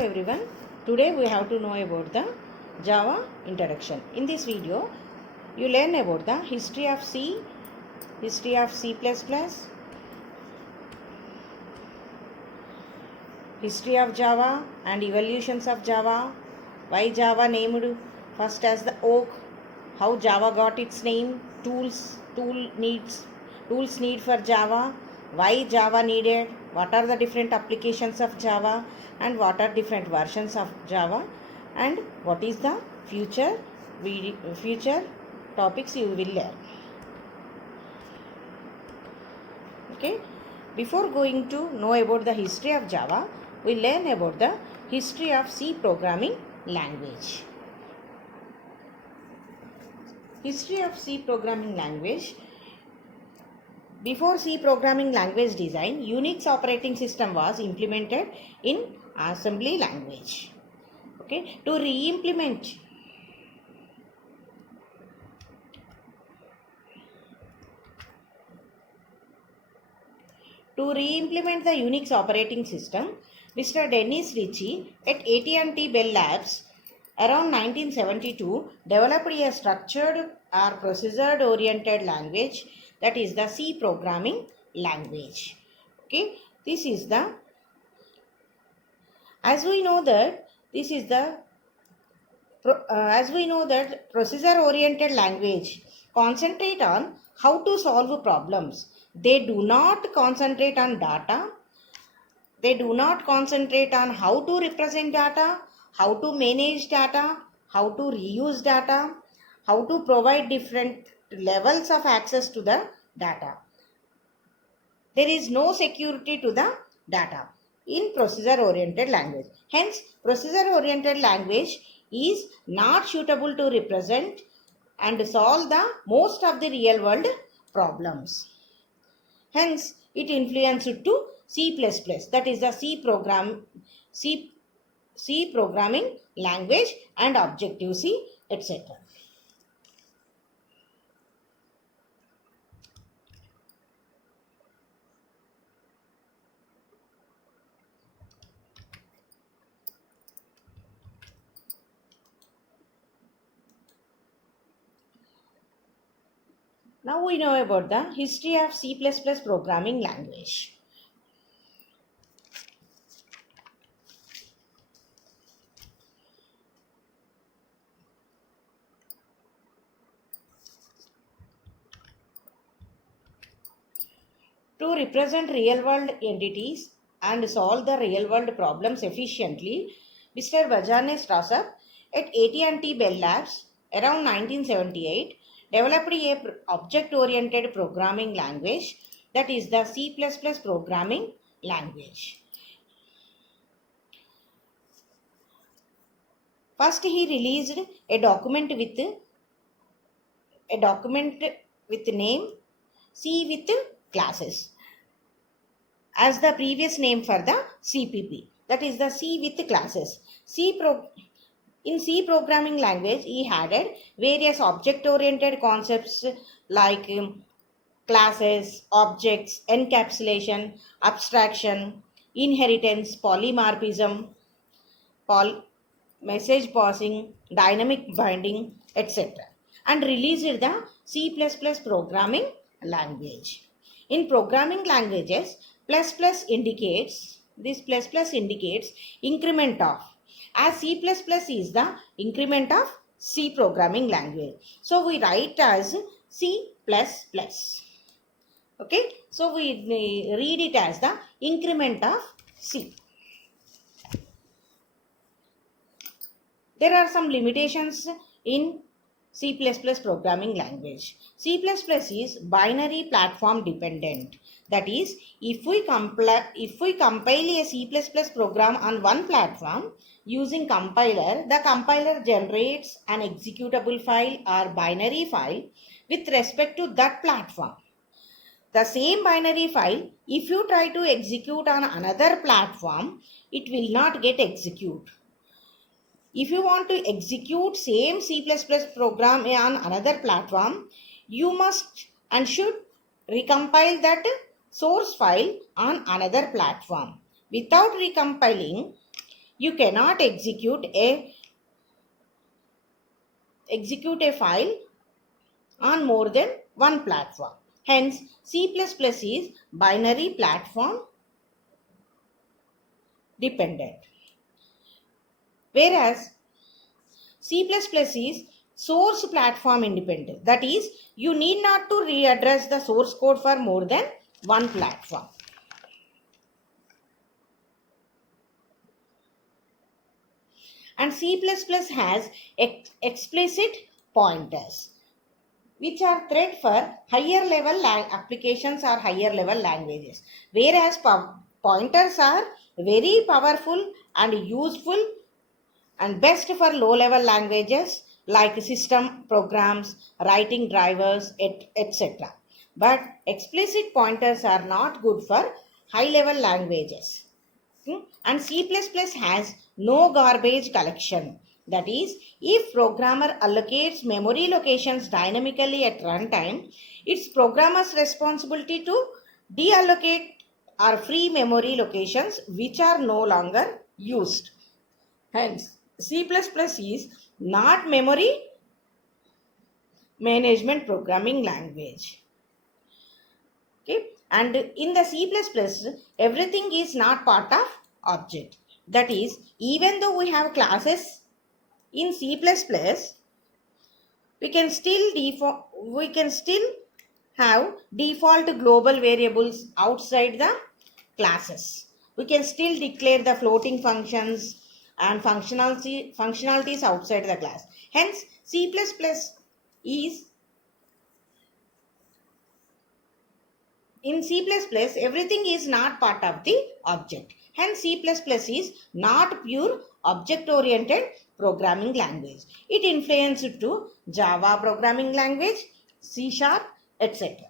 everyone, today we have to know about the Java introduction. In this video, you learn about the history of C, history of C++, history of Java and evolutions of Java, why Java named first as the oak, how Java got its name, tools need for Java, why Java needed, what are the different applications of Java and what are different versions of Java, and what is the future topics you will learn. Okay, before going to know about the history of Java, we learn about the history of C programming language. History of C programming language. Before C programming language design, Unix operating system was implemented in assembly language. Okay, to re-implement the Unix operating system, Mr. Dennis Ritchie at AT&T Bell Labs around 1972 developed a structured or procedure-oriented language, that is the C programming language. Okay, this is the, as we know that procedure-oriented language concentrate on how to solve problems. They do not concentrate on data. They do not concentrate on how to represent data, how to manage data, how to reuse data, how to provide different levels of access to the data. There is no security to the data in procedure-oriented language. Hence, procedure-oriented language is not suitable to represent and solve the most of the real-world problems. Hence, it influenced to C++, that is the C programming language and Objective-C, etc. Now we know about the history of C++ programming language. To represent real-world entities and solve the real-world problems efficiently, Mr. Bajane Strassab at AT&T Bell Labs around 1978 developed a object-oriented programming language, that is the C++ programming language. First, he released a document with name C with classes as the previous name for the CPP, that is the C with classes. In C programming language, he added various object-oriented concepts like classes, objects, encapsulation, abstraction, inheritance, polymorphism, message passing, dynamic binding, etc. and released the C++ programming language. In programming languages, indicates increment of, as C++ is the increment of C programming language. So we write as C++. Okay, so we read it as the increment of C. There are some limitations in C++ programming language. C++ is binary platform dependent. That is, if we compile a C++ program on one platform using compiler, the compiler generates an executable file or binary file with respect to that platform. The same binary file, if you try to execute on another platform, it will not get executed. If you want to execute same C++ program on another platform, you must and should recompile that source file on another platform. Without recompiling, you cannot execute a file on more than one platform. Hence, C++ is binary platform dependent. Whereas C++ is source platform independent. That is, you need not to readdress the source code for more than one platform. And C++ has explicit pointers, which are thread for higher level applications or higher level languages, whereas pointers are very powerful and useful and best for low level languages like system programs, writing drivers, etc. But explicit pointers are not good for high level languages. And C++ has no garbage collection. That is, if programmer allocates memory locations dynamically at runtime, it's programmer's responsibility to deallocate or free memory locations which are no longer used. Hence, C++ is not memory management programming language. Okay, and in the C++, everything is not part of object. That is, even though we have classes in C++, we can still have default global variables outside the classes. We can still declare the floating functions and functionalities outside the class. Hence, C++ is in C++, everything is not part of the object. Hence, C++ is not pure object-oriented programming language. It influenced to Java programming language, C#, etc.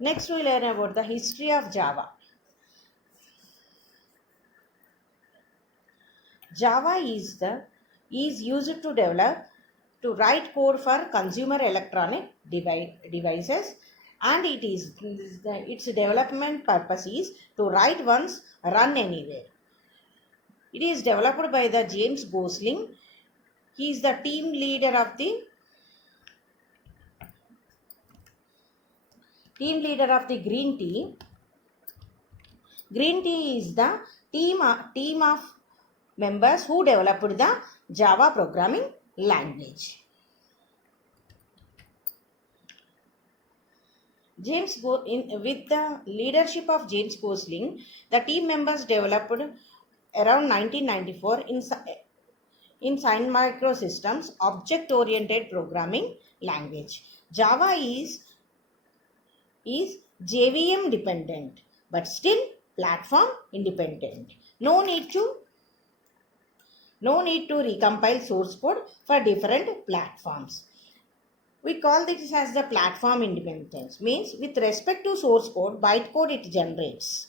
Next, we learn about the history of Java. Java is used to write code for consumer electronic devices, and its development purpose is to write once, run anywhere. It is developed by the James Gosling. He is the team leader of the Green Team. Green Team is the team of members who developed the Java programming language. With the leadership of James Gosling, the team members developed around 1994 in Sun Microsystems object-oriented programming language. Java is JVM dependent, but still platform independent. No need to recompile source code for different platforms. We call this as the platform independence. Means with respect to source code, bytecode it generates.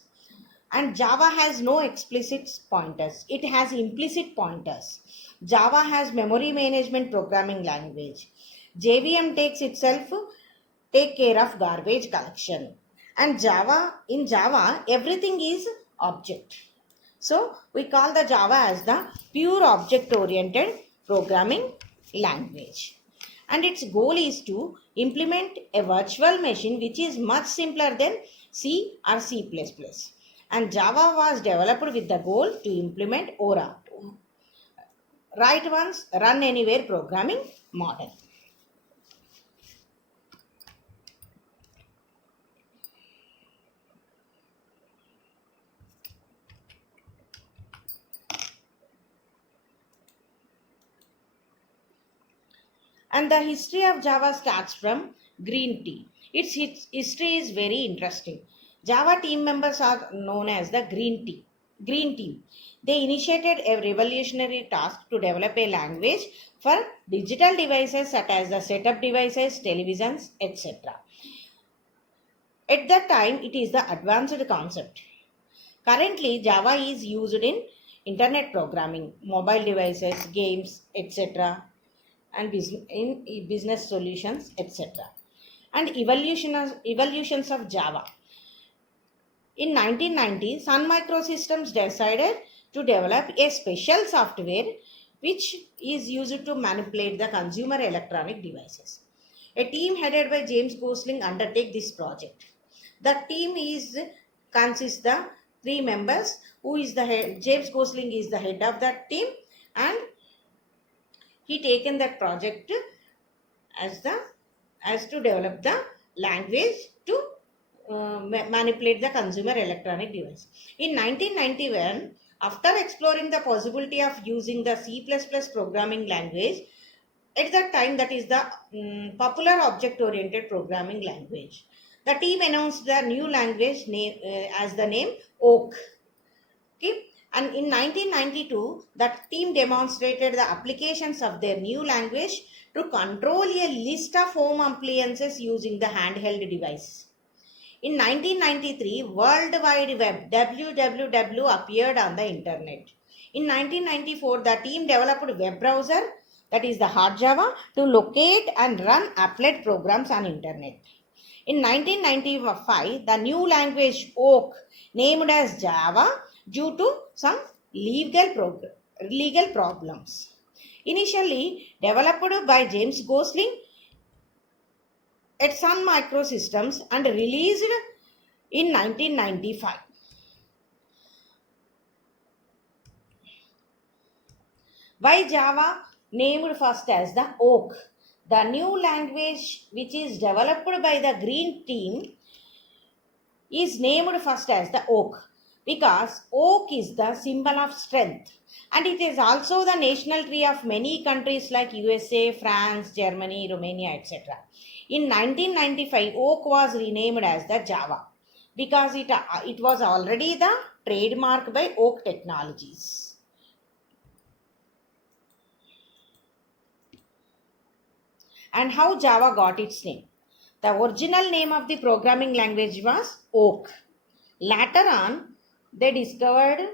And Java has no explicit pointers. It has implicit pointers. Java has memory management programming language. JVM take care of garbage collection. And in Java, everything is object. So we call the Java as the pure object-oriented programming language. And its goal is to implement a virtual machine which is much simpler than C or C++. And Java was developed with the goal to implement ORA, write once, run anywhere programming model. And the history of Java starts from Green Team. Its history is very interesting. Java team members are known as the Green Team. They initiated a revolutionary task to develop a language for digital devices such as the setup devices, televisions, etc. At that time, it is the advanced concept. Currently, Java is used in internet programming, mobile devices, games, etc., and in business solutions, etc. And evolutions of Java. In 1990, Sun Microsystems decided to develop a special software which is used to manipulate the consumer electronic devices. A team headed by James Gosling undertake this project. The team consists the three members. Who is the head? James Gosling is the head of that team, and he taken that project as the as to develop the language to manipulate the consumer electronic device. In 1991, after exploring the possibility of using the C++ programming language, at that time that is the popular object oriented programming language, the team announced the new language name as the name Oak. Okay. And in 1992, that team demonstrated the applications of their new language to control a list of home appliances using the handheld device. In 1993, World Wide Web (WWW) appeared on the internet. In 1994, the team developed web browser, that is the hard Java, to locate and run applet programs on internet. In 1995, the new language Oak, named as Java, due to some legal problems. Initially developed by James Gosling at Sun Microsystems and released in 1995. Why Java named first as the Oak? The new language which is developed by the Green team is named first as the Oak because oak is the symbol of strength, and it is also the national tree of many countries like USA, France, Germany, Romania, etc. In 1995, oak was renamed as the Java because it was already the trademark by Oak Technologies. And how Java got its name. The original name of the programming language was Oak. Later on, they discovered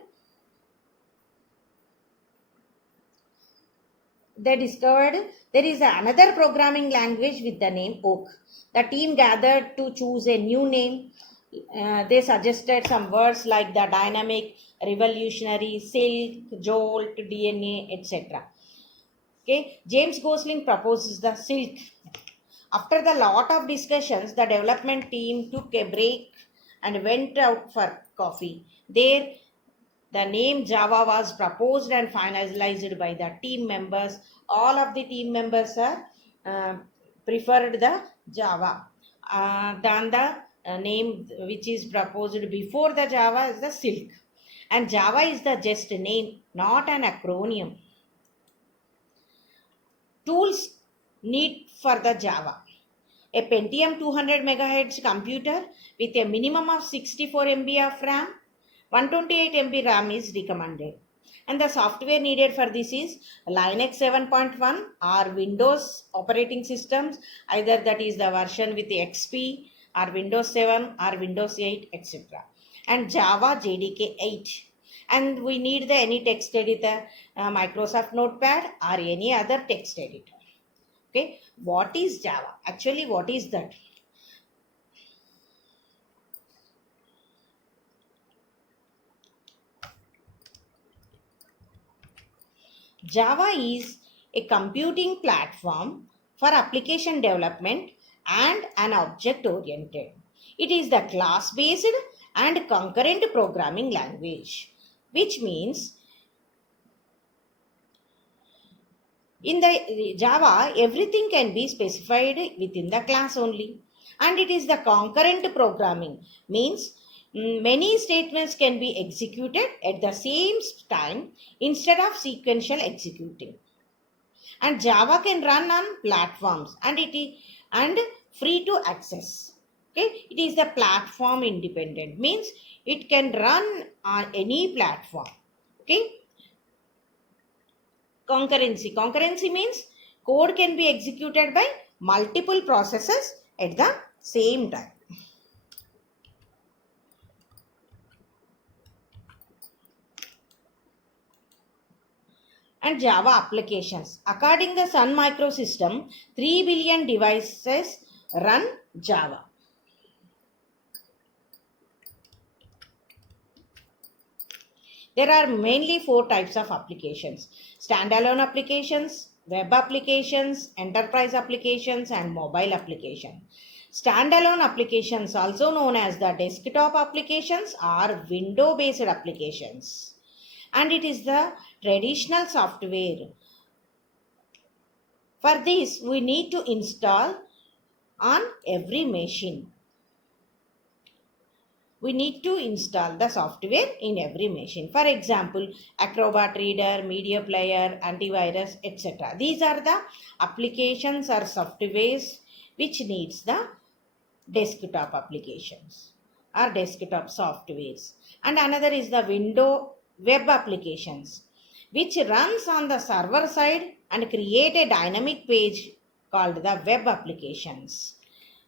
there is another programming language with the name Oak. The team gathered to choose a new name. They suggested some words like the dynamic, revolutionary, silk, jolt, DNA, etc. Okay, James Gosling proposes the silk. After the lot of discussions, the development team took a break and went out for coffee. There, the name Java was proposed and finalized by the team members. All of the team members preferred the Java than the name which is proposed before the Java is the Silk. And Java is the just name, not an acronym. Tools need for the Java. A Pentium 200 MHz computer with a minimum of 64 MB of RAM, 128 MB RAM is recommended. And the software needed for this is Linux 7.1 or Windows operating systems, either that is the version with the XP or Windows 7 or Windows 8, etc. And Java JDK 8. And we need the any text editor, Microsoft Notepad or any other text editor. Okay, what is Java? Actually, what is that? Java is a computing platform for application development and an object oriented. It is the class based and concurrent programming language, which means in the Java, everything can be specified within the class only. And it is the concurrent programming, means many statements can be executed at the same time instead of sequential executing. And Java can run on platforms and it is and free to access. Okay, it is the platform independent, means it can run on any platform. Okay, concurrency means code can be executed by multiple processes at the same time. and Java applications. According to the Sun Microsystem, 3 billion devices run Java. There are mainly 4 types of applications: standalone applications, web applications, enterprise applications, and mobile application. Standalone applications, also known as the desktop applications, are window based applications, and it is the traditional software. For this, we need to install on every machine. We need to install the software in every machine. For example, Acrobat Reader, Media Player, Antivirus, etc. These are the applications or softwares which needs the desktop applications or desktop softwares. And another is the window web applications, which runs on the server side and create a dynamic page called the web applications.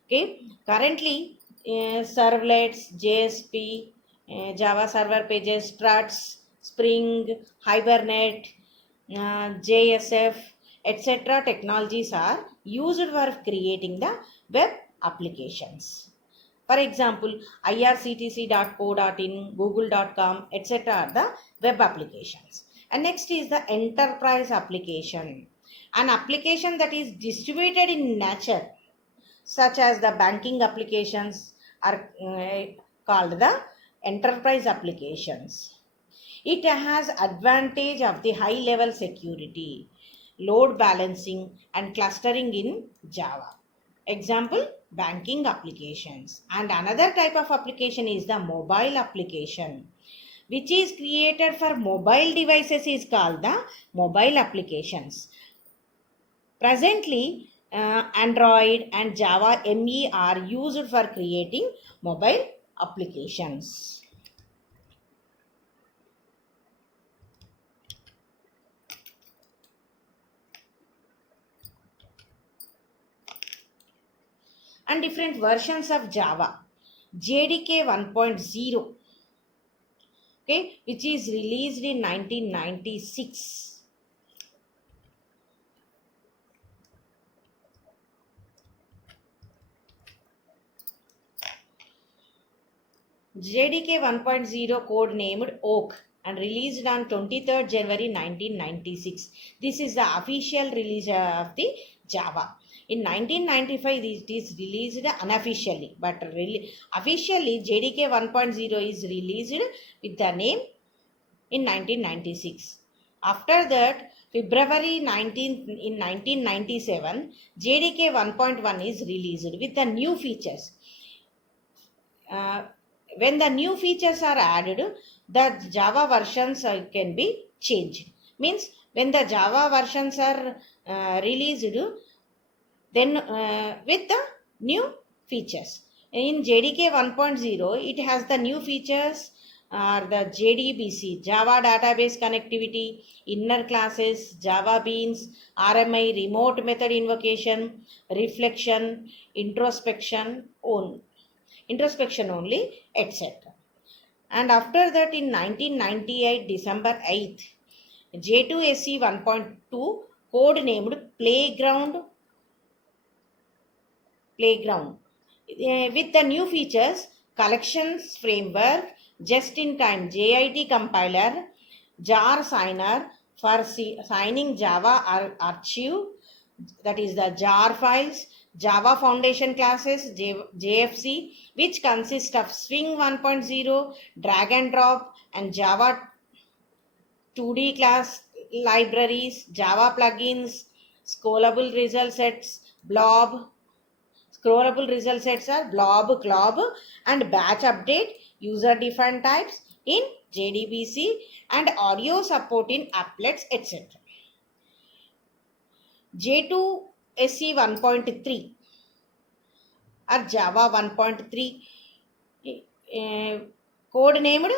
Okay, currently servlets, JSP, Java Server Pages, Struts, Spring, Hibernate, JSF, etc. technologies are used for creating the web applications. For example, irctc.co.in, google.com, etc. are the web applications. And next is the enterprise application, an application that is distributed in nature, such as the banking applications are called the enterprise applications. It has advantage of the high level security, load balancing, and clustering in Java. Example, banking applications. And another type of application is the mobile application, which is created for mobile devices, is called the mobile applications. Presently, Android and Java ME are used for creating mobile applications. And different versions of Java. JDK 1.0, okay, which is released in 1996. JDK 1.0 code named Oak and released on 23rd January 1996. This is the official release of the Java. In 1995, it is released unofficially, but officially JDK 1.0 is released with the name in 1996. After that, February 19th in 1997, JDK 1.1 is released with the new features. When the new features are added, the Java versions can be changed. Means when the Java versions are released, then with the new features. In JDK 1.0, it has the new features are the JDBC, Java Database Connectivity, Inner Classes, Java Beans, RMI, Remote Method Invocation, Reflection, Introspection only, etc. And after that, in 1998, December 8th, J2SE 1.2, code named Playground, with the new features, collections framework, just-in-time JIT compiler, jar signer for signing Java archive, that is the jar files, Java Foundation classes, JFC, which consist of Swing 1.0, drag and drop, and Java 2D class libraries, Java plugins, scrollable result sets, blob. Scrollable result sets are blob, glob, and batch update, user defined types in JDBC, and audio support in applets, etc. J2SE 1.3 or Java 1.3, code named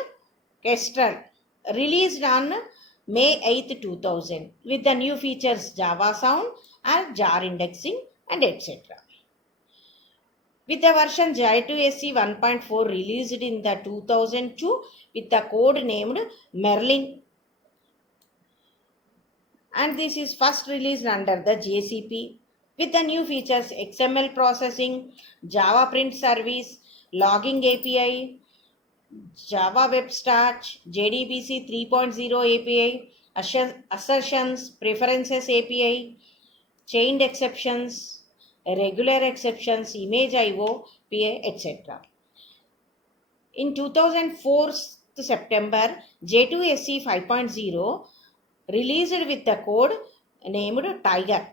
Kestrel, released on May 8th, 2000, with the new features Java Sound and jar indexing and etc. With the version J2SE 1.4 released in the 2002 with the code named Merlin, and this is first released under the JCP with the new features XML processing, Java print service, logging API, Java Web Start, JDBC 3.0 API, assertions, preferences API, chained exceptions, regular exceptions, image IO, PA, etc. In 2004 September, J2SE 5.0 released with the code named Tiger.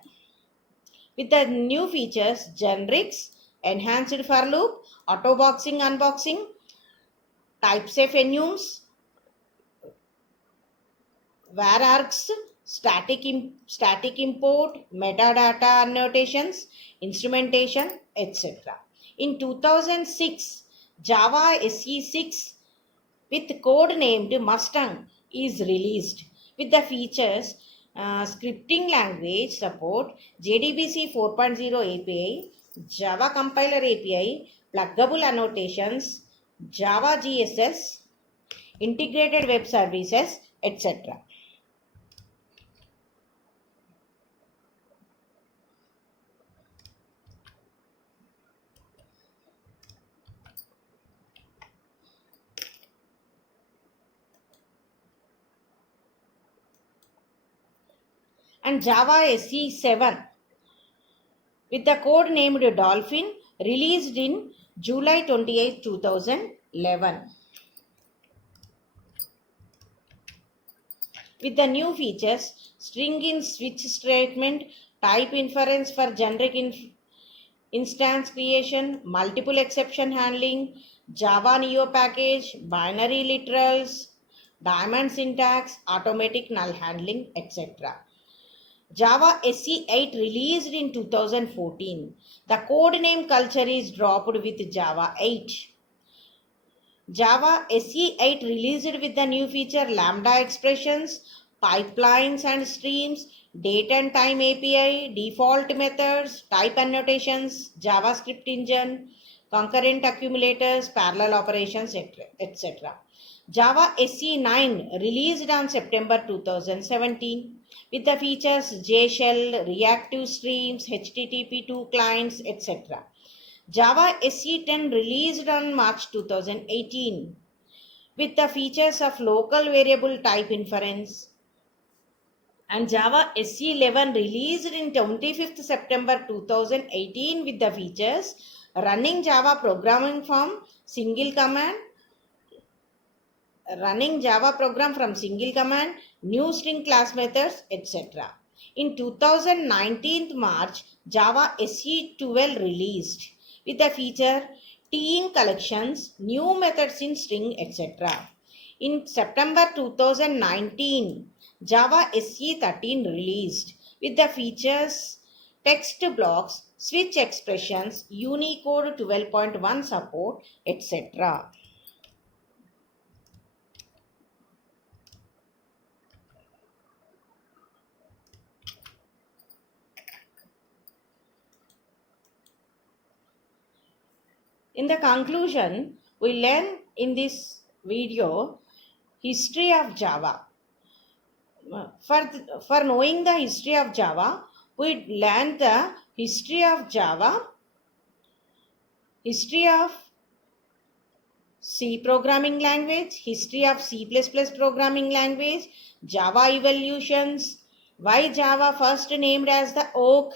With the new features, generics, enhanced for loop, auto boxing, unboxing, type-safe enums, varargs, static import, metadata annotations, instrumentation, etc. In 2006, Java SE6 with code named Mustang is released with the features scripting language support, JDBC 4.0 API, Java compiler API, pluggable annotations, Java GSS, integrated web services, etc. And Java SE7 with the code named Dolphin released in July 28, 2011. With the new features, string in switch statement, type inference for generic instance creation, multiple exception handling, Java Neo package, binary literals, diamond syntax, automatic null handling, etc. Java SE8 released in 2014. The code name culture is dropped with Java 8. Java SE8 released with the new feature Lambda expressions, pipelines and streams, date and time API, default methods, type annotations, JavaScript engine, concurrent accumulators, parallel operations, etc. Java SE9 released on September 2017 with the features JShell, reactive streams, HTTP2 clients, etc. Java SE10 released on March 2018 with the features of local variable type inference, and Java SE11 released in 25th September 2018 with the features running Java programming from single command, running Java program from single command, new string class methods, etc. In 2019 March, Java SE12 released with the feature teeing collections, new methods in string, etc. In September 2019, Java SE13 released with the features text blocks, switch expressions, Unicode 12.1 support, etc. In the conclusion, we learn in this video history of Java. For knowing the history of Java, we learn the history of Java, history of C programming language, history of C++ programming language, Java evolutions, why Java first named as the oak,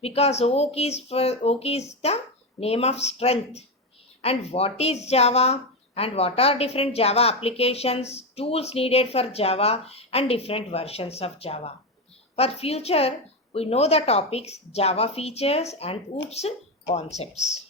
because oak is the name of strength, and what is Java, and what are different Java applications, tools needed for Java, and different versions of Java. For future, we know the topics Java features and OOPS concepts.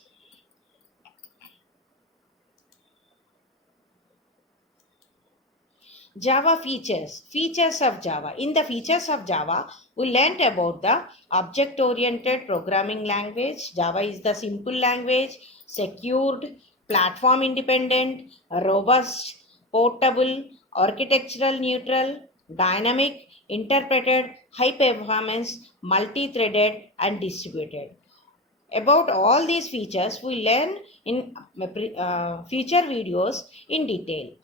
Java features of Java. In the features of Java, we learnt about the object-oriented programming language. Java is the simple language, secured, platform independent, robust, portable, architectural neutral, dynamic, interpreted, high performance, multi-threaded, and distributed. About all these features, we learn in future videos in detail.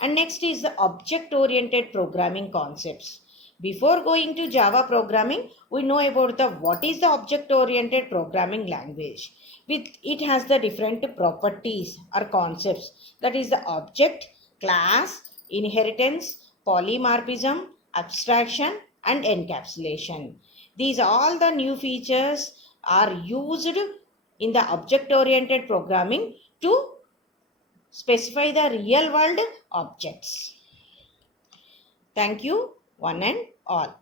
And next is the object-oriented programming concepts. Before going to Java programming, we know about the what is the object oriented programming language. With it has the different properties or concepts, that is the object, class, inheritance, polymorphism, abstraction and encapsulation. These all the new features are used in the object oriented programming to specify the real world objects. Thank you, one and all.